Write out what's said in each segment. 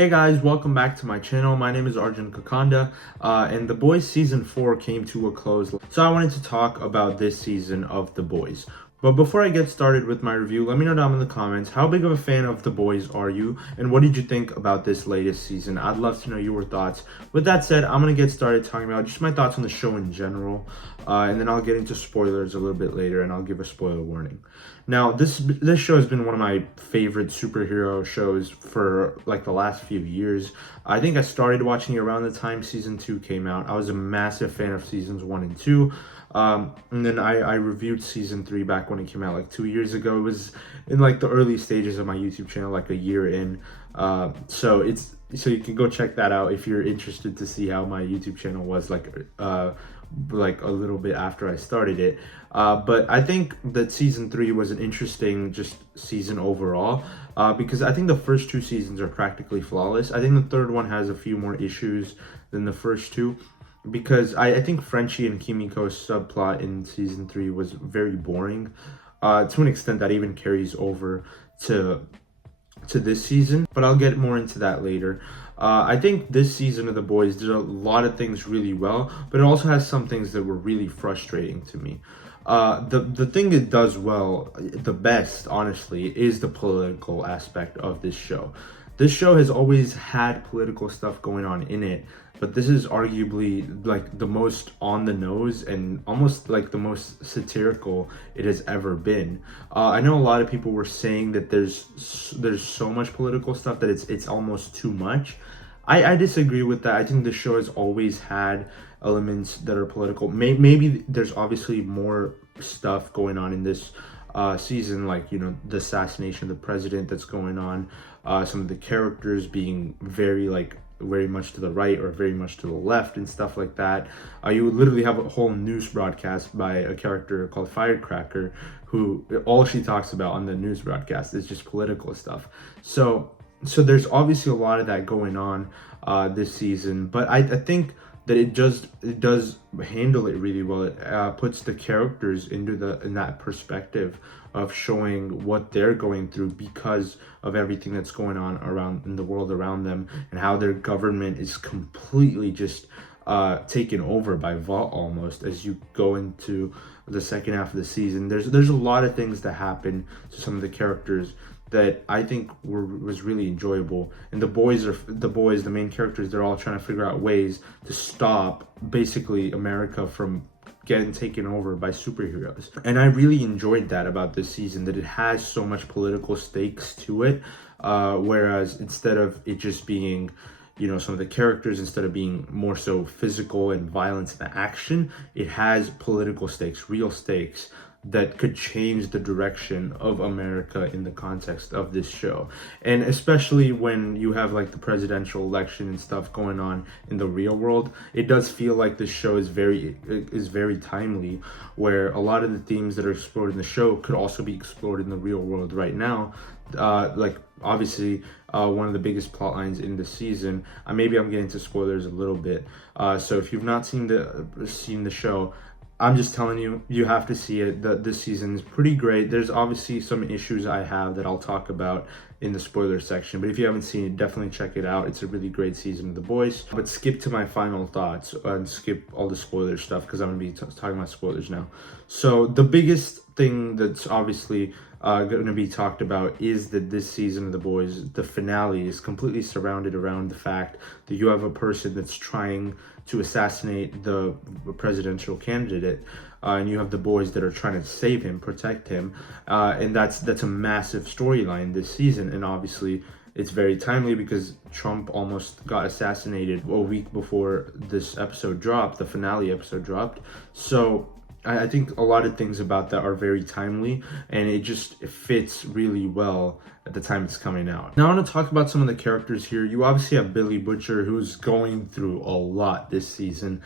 Hey guys, welcome back to my channel. My name is Arjun, and The Boys Season 4 came to a close. So I wanted to talk about this season of The Boys. But before I get started with my review, let me know down in the comments, how big of a fan of The Boys are you? And what did you think about this latest season? I'd love to know your thoughts. With that said, I'm going to get started talking about just my thoughts on the show in general. And then I'll get into spoilers a little bit later, and I'll give a spoiler warning. Now, this show has been one of my favorite superhero shows for like the last few years. I think I started watching it around the time season 2 came out. I was a massive fan of seasons 1 and 2. And then I reviewed season 3 back when it came out like 2 years ago. It was in like the early stages of my YouTube channel, like a year in. So you can go check that out if you're interested to see how my YouTube channel was like a little bit after I started it. But I think that season 3 was an interesting just season overall, because I think the first 2 seasons are practically flawless. I think the third one has a few more issues than the first 2, because I think Frenchie and Kimiko's subplot in season 3 was very boring, to an extent that even carries over to this season, but I'll get more into that later. I think this season of The Boys did a lot of things really well, but it also has some things that were really frustrating to me. The thing it does well, the best, honestly, is the political aspect of this show. This show has always had political stuff going on in it, but this is arguably like the most on the nose and almost like the most satirical it has ever been. I know a lot of people were saying that there's so much political stuff that it's almost too much. I disagree with that. I think the show has always had elements that are political. Maybe there's obviously more stuff going on in this season, like, you know, the assassination of the president that's going on, some of the characters being very much to the right or very much to the left and stuff like that. You would literally have a whole news broadcast by a character called Firecracker, who all she talks about on the news broadcast is just political stuff. So there's obviously a lot of that going on this season, but I think that it does handle it really well. It puts the characters in that perspective of showing what they're going through because of everything that's going on around in the world around them, and how their government is completely just taken over by Vought almost. As you go into the second half of the season, there's a lot of things that happen to some of the characters that I think was really enjoyable. And the main characters, they're all trying to figure out ways to stop basically America from getting taken over by superheroes. And I really enjoyed that about this season, that it has so much political stakes to it, whereas instead of it just being, you know, some of the characters, instead of being more so physical and violence and action, it has political stakes, real stakes, that could change the direction of America in the context of this show. And especially when you have like the presidential election and stuff going on in the real world, it does feel like this show is very timely, where a lot of the themes that are explored in the show could also be explored in the real world right now. Like obviously one of the biggest plot lines in the season, maybe I'm getting to spoilers a little bit, so if you've not seen the show, I'm just telling you, you have to see it. This season is pretty great. There's obviously some issues I have that I'll talk about in the spoiler section, but if you haven't seen it, definitely check it out. It's a really great season of The Boys. But skip to my final thoughts and skip all the spoiler stuff, because I'm going to be talking about spoilers now. So the biggest thing that's obviously going to be talked about is that this season of The Boys, the finale, is completely surrounded around the fact that you have a person that's trying to assassinate the presidential candidate, and you have the boys that are trying to save him, protect him, and that's a massive storyline this season. And obviously it's very timely because Trump almost got assassinated a week before this episode dropped, the finale episode dropped. So I think a lot of things about that are very timely, and it fits really well at the time it's coming out. Now I want to talk about some of the characters here. You obviously have Billy Butcher, who's going through a lot this season.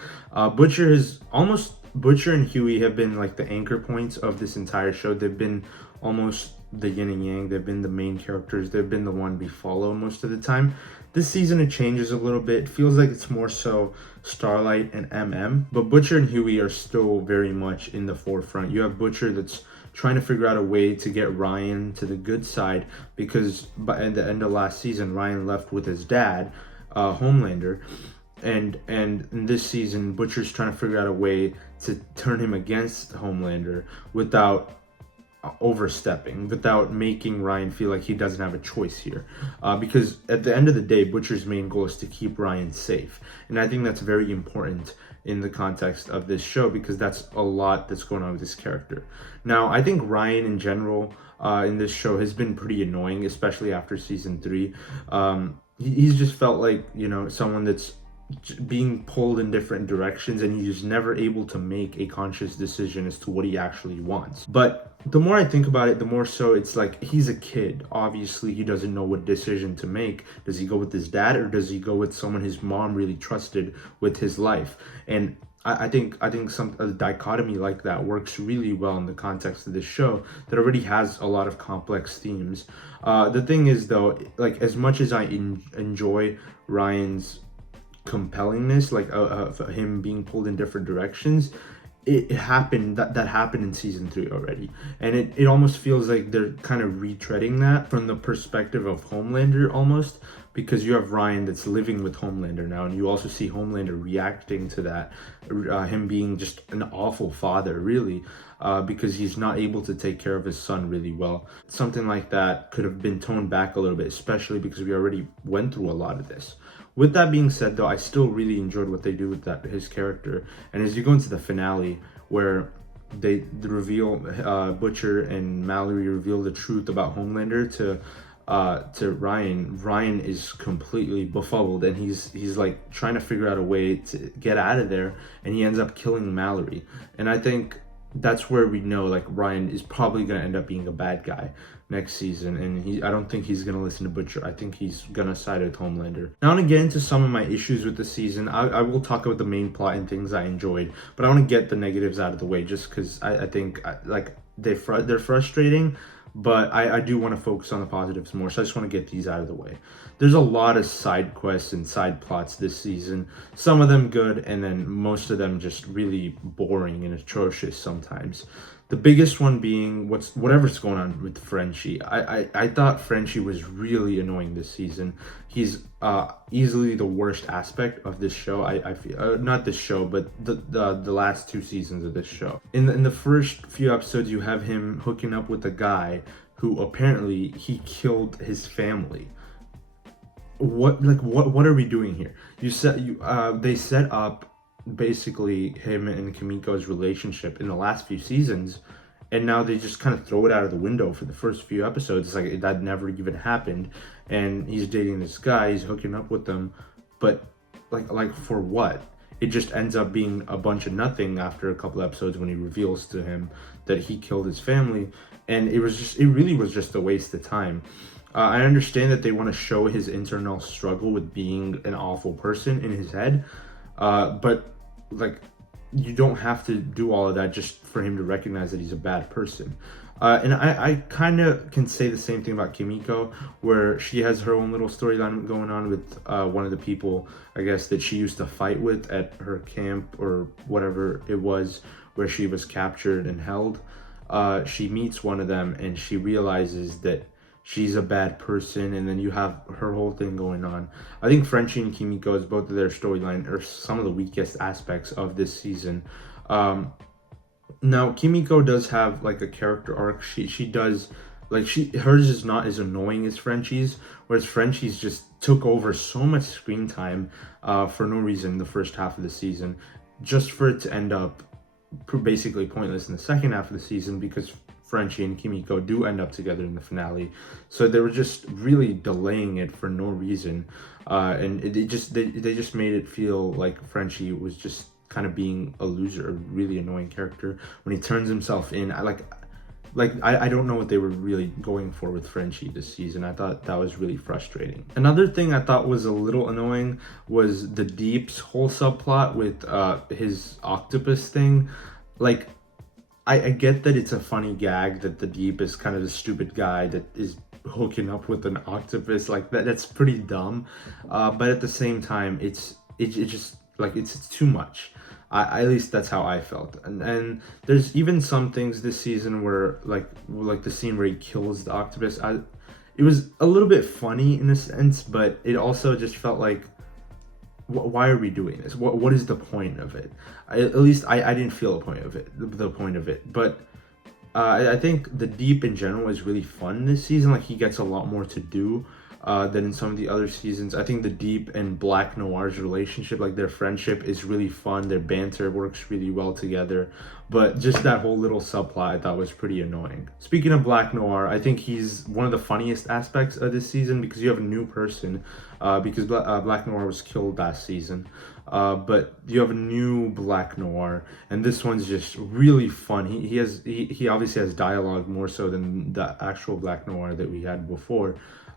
Butcher has almost Butcher and Huey have been like the anchor points of this entire show. They've been almost the yin and yang. They've been the main characters. They've been the one we follow most of the time. This season it changes a little bit. It feels like it's more so Starlight and MM, but Butcher and Huey are still very much in the forefront. You have Butcher that's trying to figure out a way to get Ryan to the good side, because by the end of last season, Ryan left with his dad, Homelander, and in this season, Butcher's trying to figure out a way to turn him against Homelander without overstepping, without making Ryan feel like he doesn't have a choice here. Because at the end of the day, Butcher's main goal is to keep Ryan safe. And I think that's very important in the context of this show, because that's a lot that's going on with this character. Now, I think Ryan in general in this show has been pretty annoying, especially after season 3. He's just felt like, someone that's being pulled in different directions, and he's just never able to make a conscious decision as to what he actually wants. But the more I think about it, the more so it's like he's a kid. Obviously, he doesn't know what decision to make. Does he go with his dad, or does he go with someone his mom really trusted with his life? And I think a dichotomy like that works really well in the context of this show that already has a lot of complex themes. The thing is, though, like, as much as I enjoy Ryan's compellingness, like him being pulled in different directions, it happened that happened in season 3 already, and it almost feels like they're kind of retreading that from the perspective of Homelander almost, because you have Ryan that's living with Homelander now, and you also see Homelander reacting to that, him being just an awful father, really, because he's not able to take care of his son really well. Something like that could have been toned back a little bit, especially because we already went through a lot of this. With that being said, though, I still really enjoyed what they do with his character. And as you go into the finale, where they reveal, Butcher and Mallory reveal the truth about Homelander to Ryan. Ryan is completely befuddled, and he's like trying to figure out a way to get out of there, and he ends up killing Mallory. And I think that's where we know, like, Ryan is probably going to end up being a bad guy next season, and I don't think he's going to listen to Butcher. I think he's going to side with Homelander. Now, I want to get into some of my issues with the season. I will talk about the main plot and things I enjoyed, but I want to get the negatives out of the way, just because I think like they're frustrating, but I do want to focus on the positives more, so I just want to get these out of the way. There's a lot of side quests and side plots this season, some of them good, and then most of them just really boring and atrocious sometimes. The biggest one being whatever's going on with Frenchie. I thought Frenchie was really annoying this season. He's easily the worst aspect of this show. I feel, not this show, but the last 2 seasons of this show. In the first few episodes, you have him hooking up with a guy who apparently he killed his family. What are we doing here? They set up basically him and Kimiko's relationship in the last few seasons, and now they just kind of throw it out of the window for the first few episodes. It's like that never even happened, and he's dating this guy, he's hooking up with them, but like for what? It just ends up being a bunch of nothing after a couple episodes when he reveals to him that he killed his family, and it really was just a waste of time. I understand that they want to show his internal struggle with being an awful person in his head, but like, you don't have to do all of that just for him to recognize that he's a bad person. And I kind of can say the same thing about Kimiko, where she has her own little storyline going on with one of the people, I guess, that she used to fight with at her camp or whatever it was, where she was captured and held. She meets one of them, and she realizes that she's a bad person, and then you have her whole thing going on. I think Frenchie and Kimiko's, both of their storyline, are some of the weakest aspects of this season. Now, Kimiko does have like a character arc. She does, like, hers is not as annoying as Frenchie's, whereas Frenchie's just took over so much screen time for no reason the first half of the season, just for it to end up basically pointless in the second half of the season, because Frenchie and Kimiko do end up together in the finale. So they were just really delaying it for no reason, and they just made it feel like Frenchie was just kind of being a loser, a really annoying character when he turns himself in. like I don't know what they were really going for with Frenchie this season. I thought that was really frustrating. Another thing I thought was a little annoying was the Deep's whole subplot with his octopus thing. Like I get that it's a funny gag that the Deep is kind of the stupid guy that is hooking up with an octopus. Like that's pretty dumb. But at the same time, it just like it's too much. At least that's how I felt. And there's even some things this season where like the scene where he kills the octopus. It was a little bit funny in a sense, but it also just felt like, why are we doing this? What is the point of it? At least I didn't feel the point of it. But I think the Deep in general is really fun this season. Like he gets a lot more to do than in some of the other seasons. I think the Deep and Black Noir's relationship, like their friendship, is really fun. Their banter works really well together. But just that whole little subplot I thought was pretty annoying. Speaking of Black Noir, I think he's one of the funniest aspects of this season because you have a new person. Because Black Noir was killed last season. But you have a new Black Noir, and this one's just really fun. He obviously has dialogue more so than the actual Black Noir that we had before.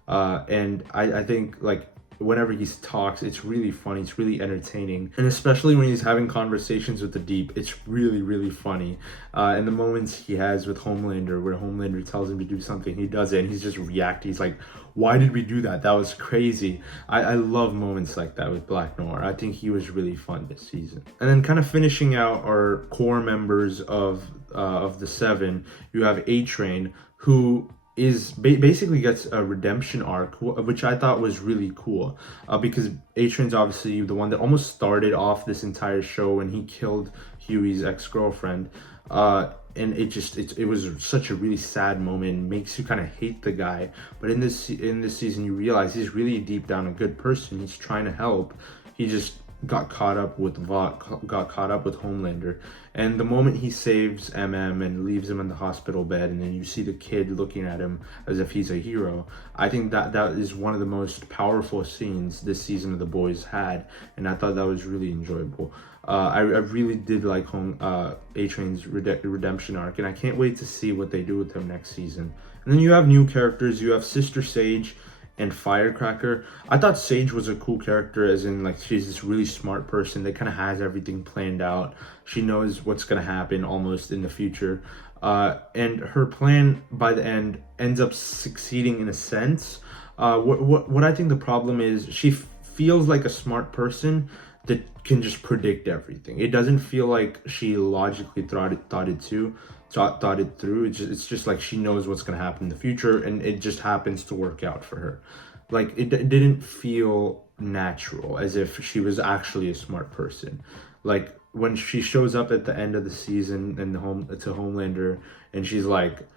And I think like whenever he talks, it's really funny, it's really entertaining, and especially when he's having conversations with the Deep, it's really, really funny. And the moments he has with Homelander, where Homelander tells him to do something, he does it, and he's just reacting. He's like, why did we do that? That was crazy. I love moments like that with Black Noir. I think he was really fun this season. And then kind of finishing out our core members of the seven, you have A-Train, who is basically gets a redemption arc, which I thought was really cool, because A-Train's obviously the one that almost started off this entire show when he killed Huey's ex-girlfriend, and it was such a really sad moment. It makes you kind of hate the guy, but in this season you realize he's really deep down a good person. He's trying to help. He just got caught up with Homelander, and the moment he saves and leaves him in the hospital bed, and then you see the kid looking at him as if he's a hero, I think that is one of the most powerful scenes this season of The Boys had, and I thought that was really enjoyable. I really did like A-Train's redemption arc, and I can't wait to see what they do with him next season. And then you have new characters. You have Sister Sage and Firecracker. I thought Sage was a cool character, as in like she's this really smart person that kind of has everything planned out. She knows what's gonna happen almost in the future, and her plan by the end ends up succeeding in a sense. What I think the problem is, she feels like a smart person that can just predict everything. It doesn't feel like she logically thought it through. It's just like she knows what's going to happen in the future, and it just happens to work out for her. Like it didn't feel natural, as if she was actually a smart person. Like when she shows up at the end of the season and to Homelander, and she's like,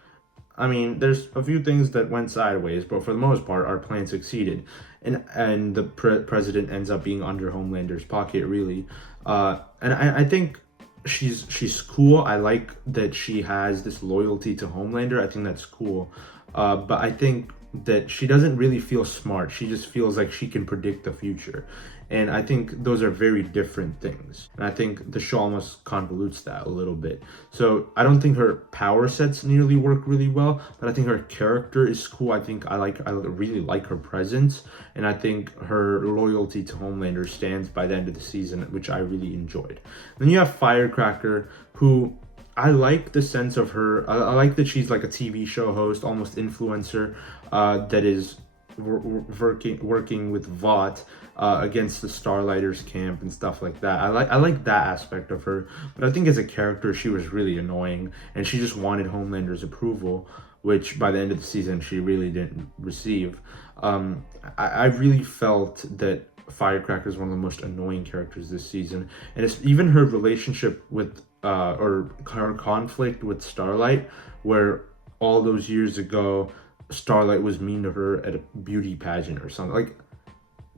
I mean, there's a few things that went sideways, but for the most part, our plan succeeded. And the president ends up being under Homelander's pocket, really. And I think she's cool. I like that she has this loyalty to Homelander. I think that's cool. But I think that she doesn't really feel smart. She just feels like she can predict the future. And I think those are very different things. And I think the show almost convolutes that a little bit. So I don't think her power sets nearly work really well, but I think her character is cool. I really like her presence. And I think her loyalty to Homelander stands by the end of the season, which I really enjoyed. Then you have Firecracker, who I like the sense of her. I like that she's like a TV show host, almost influencer, that is working with Vought against the Starlighters camp and stuff like that. I like that aspect of her, but I think as a character she was really annoying, and she just wanted Homelander's approval, which by the end of the season she really didn't receive. I really felt that Firecracker is one of the most annoying characters this season, and it's even her relationship with or her conflict with Starlight, where all those years ago Starlight was mean to her at a beauty pageant or something. Like,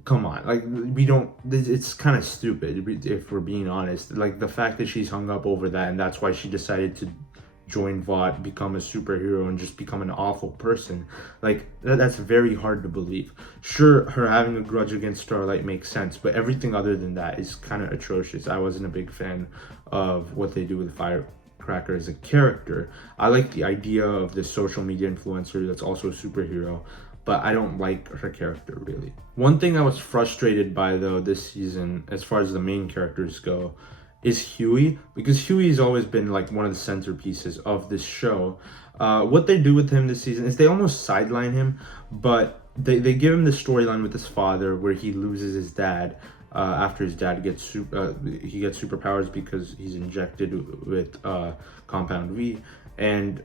come on, like it's kind of stupid if we're being honest. Like the fact that she's hung up over that, and that's why she decided to join Vought, become a superhero, and just become an awful person. Like that's very hard to believe. Sure, her having a grudge against Starlight makes sense, but everything other than that is kind of atrocious. I wasn't a big fan of what they do with firecracker as a character. I like the idea of this social media influencer that's also a superhero, but I don't like her character really. One thing I was frustrated by though this season, as far as the main characters go, is Huey, because Huey's always been like one of the centerpieces of this show. What they do with him this season is they almost sideline him, but they give him the storyline with his father where he loses his dad after his dad gets he gets superpowers because he's injected with Compound V, and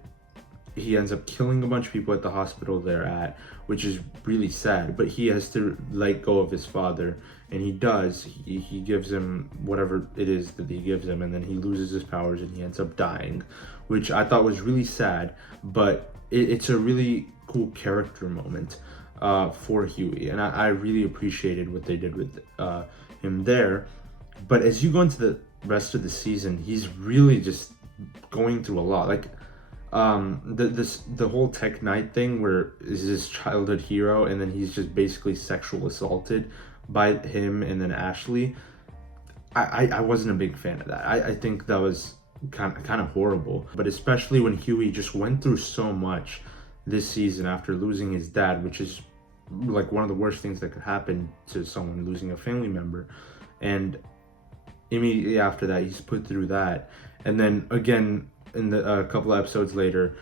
he ends up killing a bunch of people at the hospital they're at, which is really sad. But he has to let go of his father, and he does. He gives him whatever it is that he gives him, and then he loses his powers and he ends up dying, which I thought was really sad. But it's a really cool character moment for Huey, and I really appreciated what they did with him there. But as you go into the rest of the season, he's really just going through a lot. Like the whole Tech Knight thing, where is his childhood hero and then he's just basically sexual assaulted by him and then Ashley. I wasn't a big fan of that. I think that was kind of horrible. But especially when Huey just went through so much this season after losing his dad, which is like one of the worst things that could happen to someone, losing a family member. And immediately after that, he's put through that. And then again, in the couple of episodes later,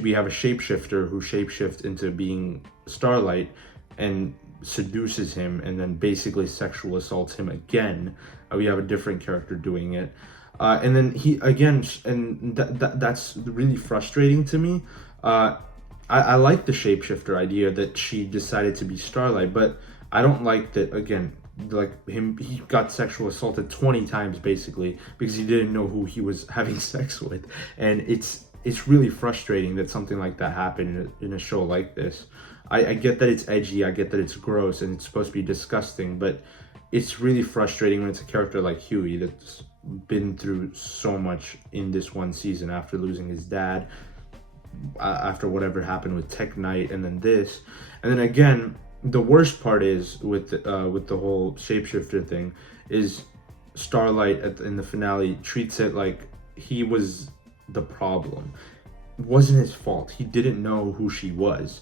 we have a shapeshifter who shapeshifts into being Starlight and seduces him and then basically sexual assaults him again. We have a different character doing it. And then he again, and that's really frustrating to me. I like the shapeshifter idea that she decided to be Starlight, but I don't like that, again, like he got sexual assaulted 20 times basically because he didn't know who he was having sex with. And it's really frustrating that something like that happened in a show like this. I get that it's edgy, I get that it's gross and it's supposed to be disgusting, but it's really frustrating when it's a character like Huey that's been through so much in this one season after losing his dad, after whatever happened with Tech Knight, and then this. And then again, the worst part is with the whole shapeshifter thing is Starlight in the finale treats it like he was the problem. It wasn't his fault. He didn't know who she was.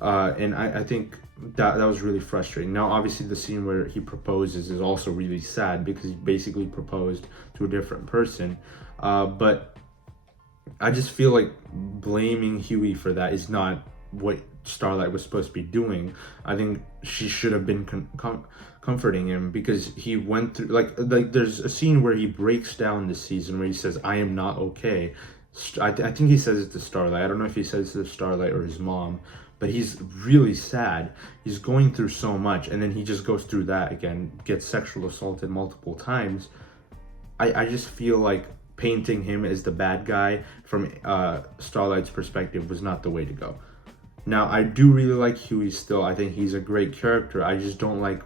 And I think that was really frustrating. Now, obviously, the scene where he proposes is also really sad because he basically proposed to a different person. But I just feel like blaming Huey for that is not what Starlight was supposed to be doing. I think she should have been comforting him because he went through like there's a scene where he breaks down this season where he says, "I am not okay." I think he says it to Starlight. I don't know if he says it to Starlight or his mom, but he's really sad. He's going through so much, and then he just goes through that again, gets sexual assaulted multiple times. I just feel like painting him as the bad guy from Starlight's perspective was not the way to go. Now, I do really like Huey still. I think he's a great character. I just don't like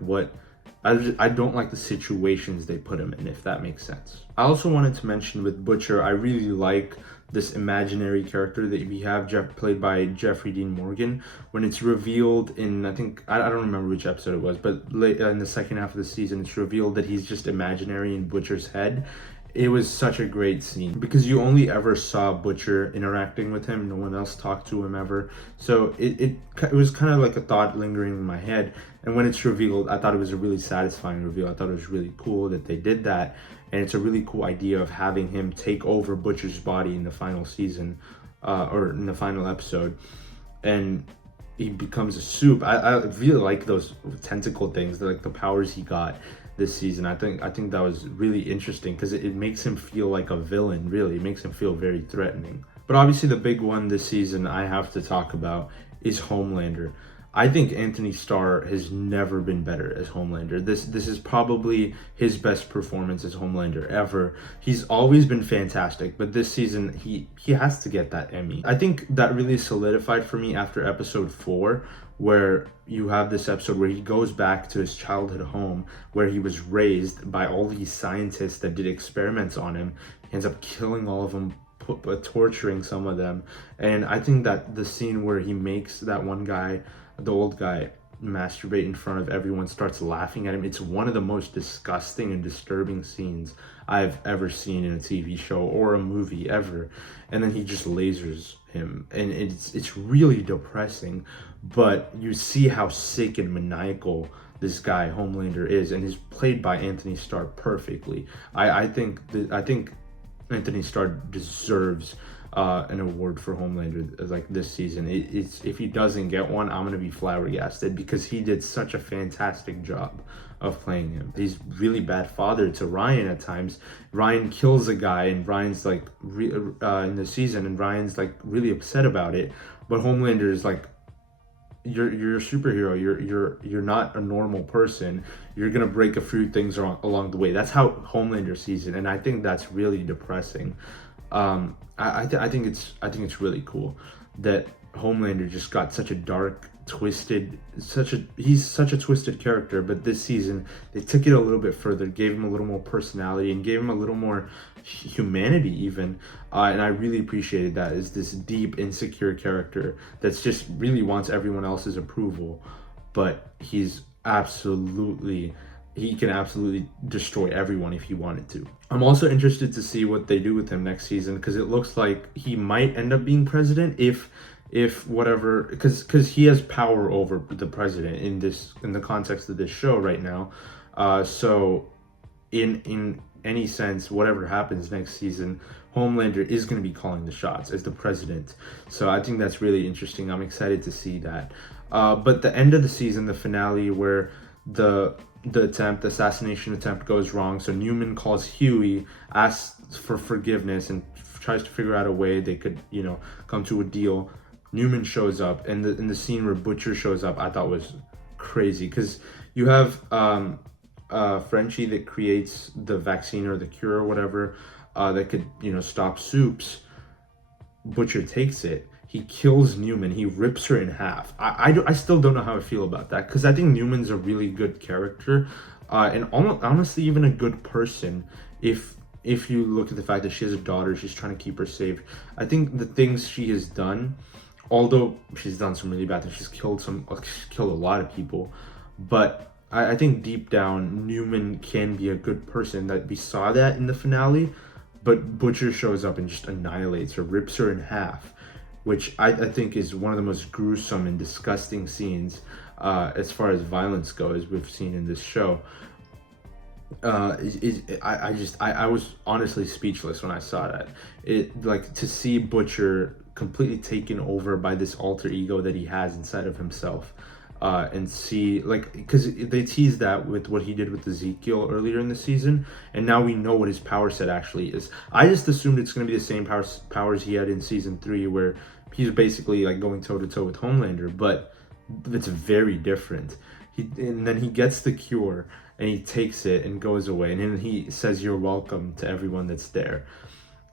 I don't like the situations they put him in, if that makes sense. I also wanted to mention with Butcher, I really like this imaginary character that we have, played by Jeffrey Dean Morgan. When it's revealed in, I think, I don't remember which episode it was, but in the second half of the season, it's revealed that he's just imaginary in Butcher's head. It was such a great scene because you only ever saw Butcher interacting with him. No one else talked to him ever. So it was kind of like a thought lingering in my head. And when it's revealed, I thought it was a really satisfying reveal. I thought it was really cool that they did that. And it's a really cool idea of having him take over Butcher's body in the final season, or in the final episode. And he becomes a soup. I really like those tentacle things, like the powers he got this season. I think that was really interesting because it makes him feel like a villain. Really, it makes him feel very threatening. But obviously the big one this season I have to talk about is Homelander. I think Anthony Starr has never been better as Homelander. This is probably his best performance as Homelander ever. He's always been fantastic, but this season he has to get that Emmy. I think that really solidified for me after episode 4, where you have this episode where he goes back to his childhood home where he was raised by all these scientists that did experiments on him. He ends up killing all of them, torturing some of them. And I think that the scene where he makes that one guy, the old guy, masturbate in front of everyone, starts laughing at him. It's one of the most disgusting and disturbing scenes I've ever seen in a TV show or a movie ever. And then he just lasers him, and it's really depressing. But you see how sick and maniacal this guy Homelander is, and he's played by Anthony Starr perfectly. I think Anthony Starr deserves an award for Homelander like this season. It's if he doesn't get one, I'm gonna be flabbergasted because he did such a fantastic job of playing him. He's really bad father to Ryan at times. Ryan kills a guy, and Ryan's like in the season, and Ryan's like really upset about it. But Homelander is like, you're a superhero. You're not a normal person. You're gonna break a few things along the way. That's how Homelander sees it, and I think that's really depressing. I think it's really cool that Homelander just got such a dark, twisted, he's such a twisted character. But this season they took it a little bit further, gave him a little more personality, and gave him a little more humanity even. And I really appreciated that, as this deep, insecure character that's just really wants everyone else's approval, but he can absolutely destroy everyone if he wanted to. I'm also interested to see what they do with him next season, because it looks like he might end up being president if whatever, because he has power over the president in the context of this show right now. So in any sense, whatever happens next season, Homelander is going to be calling the shots as the president. So I think that's really interesting. I'm excited to see that. But the end of the season, the finale, where the assassination attempt goes wrong. So Newman calls Huey, asks for forgiveness, and tries to figure out a way they could, come to a deal. Newman shows up, and in the scene where Butcher shows up, I thought was crazy, because you have Frenchie that creates the vaccine or the cure or whatever that could, stop soups. Butcher takes it. He kills Newman. He rips her in half. I still don't know how I feel about that, because I think Newman's a really good character, and honestly even a good person. If you look at the fact that she has a daughter, she's trying to keep her safe. I think the things she has done, although she's done some really bad things, she's killed a lot of people, but I think deep down Newman can be a good person. That we saw that in the finale, but Butcher shows up and just annihilates her, rips her in half, which I think is one of the most gruesome and disgusting scenes as far as violence goes we've seen in this show. I was honestly speechless when I saw that. It, like, to see Butcher completely taken over by this alter ego that he has inside of himself, and see, like, because they teased that with what he did with Ezekiel earlier in the season, and now we know what his power set actually is. I just assumed it's going to be the same powers he had in season 3, where he's basically like going toe to toe with Homelander, but it's very different. And then he gets the cure, and he takes it and goes away, and then he says "You're welcome" to everyone that's there.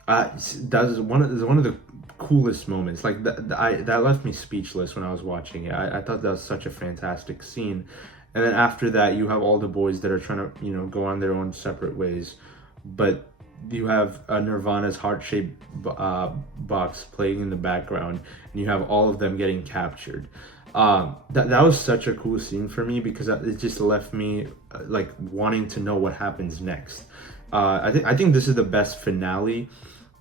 That was one of the coolest moments. Like that left me speechless when I was watching it. I thought that was such a fantastic scene. And then after that, you have all the boys that are trying to go on their own separate ways, but you have Nirvana's heart-shaped box playing in the background, and you have all of them getting captured. That was such a cool scene for me, because it just left me like wanting to know what happens next. I think this is the best finale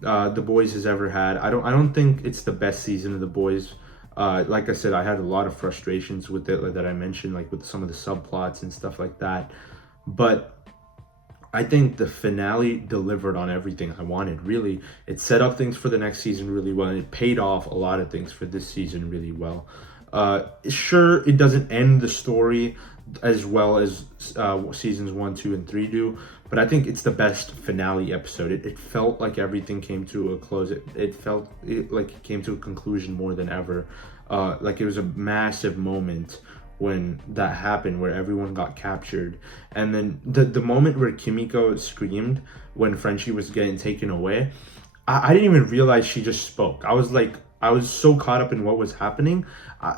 The Boys has ever had. I don't think it's the best season of The Boys. Like I said, I had a lot of frustrations with it, like, that I mentioned, like with some of the subplots and stuff like that. But I think the finale delivered on everything I wanted, really. It set up things for the next season really well, and it paid off a lot of things for this season really well. Sure, it doesn't end the story as well as seasons 1, 2, and 3 do, but I think it's the best finale episode. It felt like everything came to a close. It felt like it came to a conclusion more than ever. Like it was a massive moment when that happened, where everyone got captured, and then the moment where Kimiko screamed when Frenchie was getting taken away, I didn't even realize she just spoke. I was so caught up in what was happening,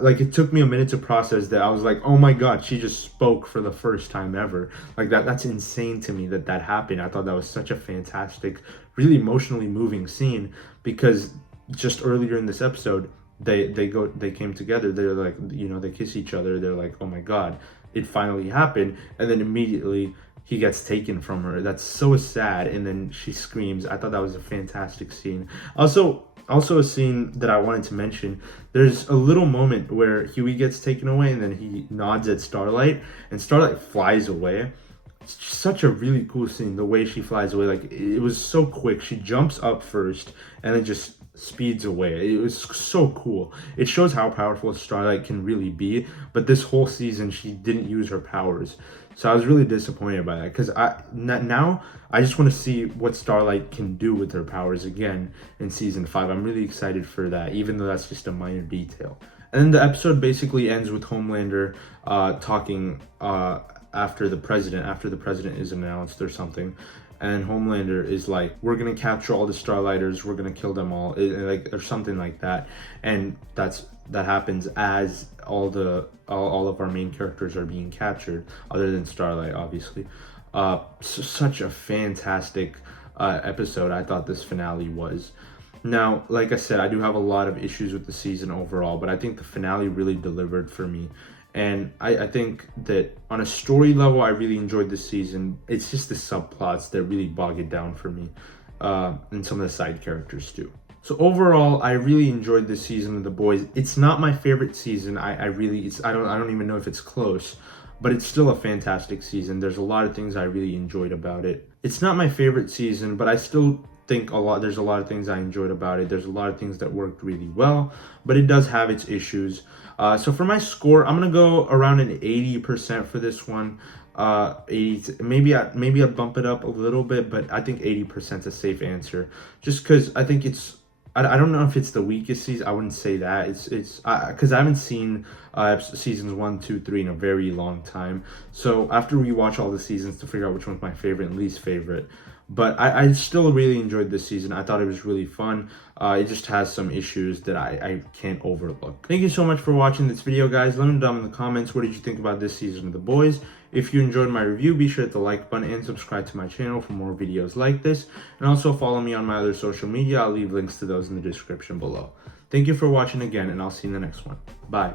like it took me a minute to process that. I was like, oh my god, she just spoke for the first time ever. Like that's insane to me that happened. I thought that was such a fantastic, really emotionally moving scene, because just earlier in this episode, they came together. They're like, they kiss each other. They're like, oh my god, it finally happened. And then immediately he gets taken from her. That's so sad. And then she screams. I thought that was a fantastic scene. Also a scene that I wanted to mention, there's a little moment where Huey gets taken away and then he nods at Starlight and Starlight flies away. It's such a really cool scene, the way she flies away. Like, it was so quick. She jumps up first and then just speeds away. It was so cool. It shows how powerful Starlight can really be, but this whole season she didn't use her powers. So I was really disappointed by that, because now I just want to see what Starlight can do with her powers again in season 5. I'm really excited for that, even though that's just a minor detail. And then the episode basically ends with Homelander talking after the president is announced or something, and Homelander is like, we're gonna capture all the Starlighters, we're gonna kill them all, like, or something like that. And that happens as all of our main characters are being captured, other than Starlight, obviously. Such a fantastic episode I thought this finale was. Now, like I said, I do have a lot of issues with the season overall, but I think the finale really delivered for me. And I think that on a story level, I really enjoyed this season. It's just the subplots that really bog it down for me, and some of the side characters too. So overall, I really enjoyed this season of The Boys. It's not my favorite season. I don't even know if it's close, but it's still a fantastic season. There's a lot of things I really enjoyed about it. It's not my favorite season, but I still think there's a lot of things I enjoyed about it. There's a lot of things that worked really well, but it does have its issues. So for my score, I'm gonna go around an 80% for this one. 80, maybe I bump it up a little bit, but I think 80% is a safe answer, just because I think I don't know if it's the weakest season. I wouldn't say that. It's because I haven't seen seasons 1, 2, 3 in a very long time. So after we watch all the seasons to figure out which one's my favorite and least favorite. But I still really enjoyed this season. I thought it was really fun. It just has some issues that I can't overlook. Thank you so much for watching this video, guys. Let me know down in the comments, what did you think about this season of The Boys? If you enjoyed my review, be sure to hit the like button and subscribe to my channel for more videos like this. And also follow me on my other social media. I'll leave links to those in the description below. Thank you for watching again, and I'll see you in the next one. Bye.